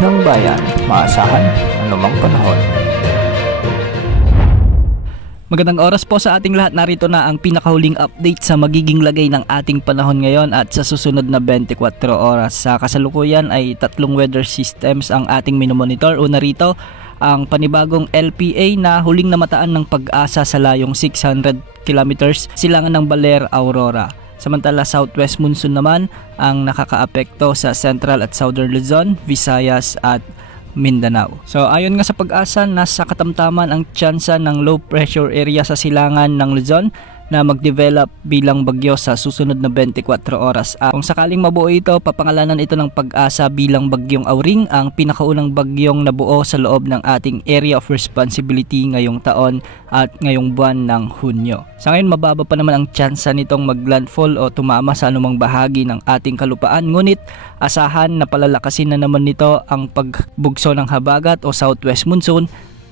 ng bayan, maasahan anumang panahon. Magandang oras po sa ating lahat. Narito na ang pinakahuling update sa magiging lagay ng ating panahon ngayon at sa susunod na 24 oras. Sa kasalukuyan ay tatlong weather systems ang ating minomonitor. Una rito, ang panibagong LPA na huling namataan ng Pag-asa sa layong 600 kilometers silangan ng Baler, Aurora. Samantala, southwest monsoon naman ang nakakaapekto sa Central at Southern Luzon, Visayas at Mindanao. So ayon nga sa Pag-asa, nasa katamtaman ang tsansa ng low pressure area sa silangan ng Luzon na mag-develop bilang bagyo sa susunod na 24 oras. Kung sakaling mabuo ito, papangalanan ito ng Pag-asa bilang bagyong Auring, ang pinakaunang bagyong nabuo sa loob ng ating area of responsibility ngayong taon at ngayong buwan ng Hunyo. Sa ngayon, mababa pa naman ang tsansa nitong maglandfall o tumama sa anumang bahagi ng ating kalupaan, ngunit asahan na palalakasin na naman nito ang pagbugso ng habagat o southwest monsoon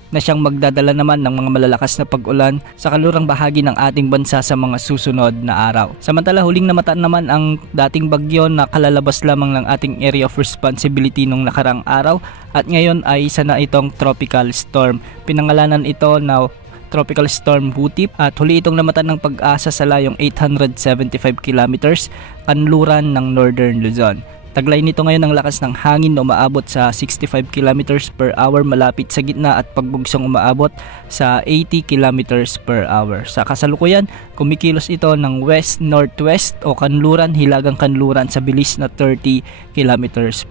na siyang magdadala naman ng mga malalakas na pag-ulan sa kalurang bahagi ng ating bansa sa mga susunod na araw. Samantala, huling namataan naman ang dating bagyo na kalalabas lamang ng ating area of responsibility nung nakarang araw at ngayon ay isa na itong tropical storm. Pinangalanan ito na Tropical Storm Hutip at huli itong namataan ng Pag-asa sa layong 875 kilometers kanluran ng Northern Luzon. Taglay nito ngayon ang lakas ng hangin na umaabot sa 65 km per hour malapit sa gitna at pagbugsong umaabot sa 80 km per hour. Sa kasalukuyan, kumikilos ito ng west-northwest o kanluran, hilagang kanluran sa bilis na 30 km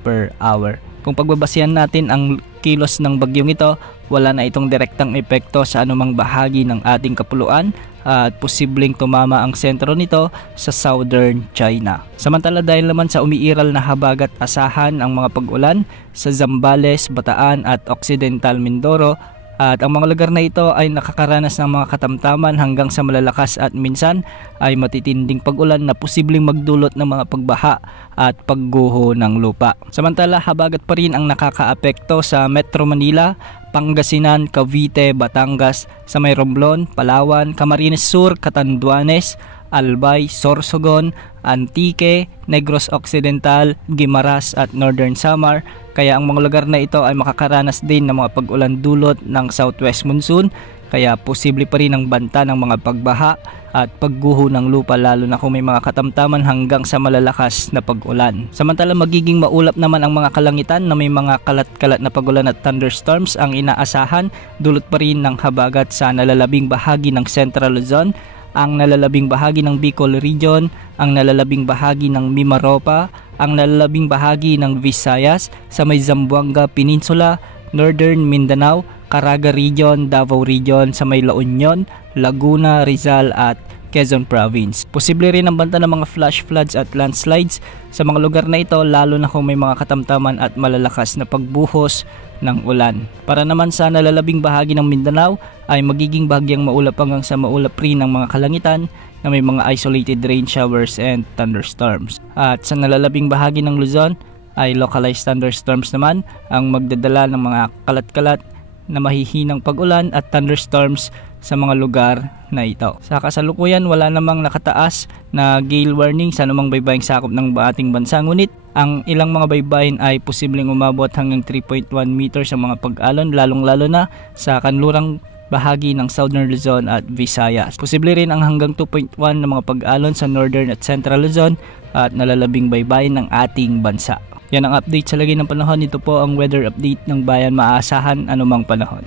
per hour. Kung pagbabasihan natin ang kilos ng bagyong ito, wala na itong direktang epekto sa anumang bahagi ng ating kapuluan at posibleng tumama ang sentro nito sa southern China. Samantala, dahil naman sa umiiral na habagat, asahan ang mga pag-ulan sa Zambales, Bataan at Occidental Mindoro at ang mga lugar na ito ay nakakaranas ng mga katamtaman hanggang sa malalakas at minsan ay matitinding pag-ulan na posibleng magdulot ng mga pagbaha at pagguho ng lupa. Samantala, habagat pa rin ang nakakaapekto sa Metro Manila, Pangasinan, Cavite, Batangas, sa may Romblon, Palawan, Camarines Sur, Catanduanes, Albay, Sorsogon, Antique, Negros Occidental, Guimaras at Northern Samar. Kaya ang mga lugar na ito ay makakaranas din ng mga pag-ulan dulot ng southwest monsoon. Kaya posible pa rin ang banta ng mga pagbaha at pagguho ng lupa, lalo na kung may mga katamtaman hanggang sa malalakas na pag-ulan. Samantala, magiging maulap naman ang mga kalangitan na may mga kalat-kalat na pag-ulan at thunderstorms ang inaasahan, dulot pa rin ng habagat sa nalalabing bahagi ng Central Luzon, ang nalalabing bahagi ng Bicol Region, ang nalalabing bahagi ng Mimaropa, ang nalalabing bahagi ng Visayas, sa may Zamboanga Peninsula, Northern Mindanao, Caraga Region, Davao Region, sa may La Union, Laguna, Rizal at Quezon Province. Posible rin ang banta ng mga flash floods at landslides sa mga lugar na ito, lalo na kung may mga katamtaman at malalakas na pagbuhos ng ulan. Para naman sa nalalabing bahagi ng Mindanao ay magiging bahagyang maulap hanggang sa maulap rin ng mga kalangitan na may mga isolated rain showers and thunderstorms. At sa nalalabing bahagi ng Luzon ay localized thunderstorms naman ang magdadala ng mga kalat-kalat na mahihinang pag-ulan at thunderstorms sa mga lugar na ito. Sa kasalukuyan, wala namang nakataas na gale warning sa anumang baybaying sakop ng ating bansa, ngunit ang ilang mga baybayin ay posibleng umabot hanggang 3.1 meters ang mga pag-alon, lalong-lalo na sa kanlurang bahagi ng Southern Luzon at Visayas. Posible rin ang hanggang 2.1 na mga pag-alon sa Northern at Central Luzon at nalalabing baybayin ng ating bansa. Yan ang update sa lagay ng panahon. Ito po ang weather update ng bayan, maasahan anumang panahon.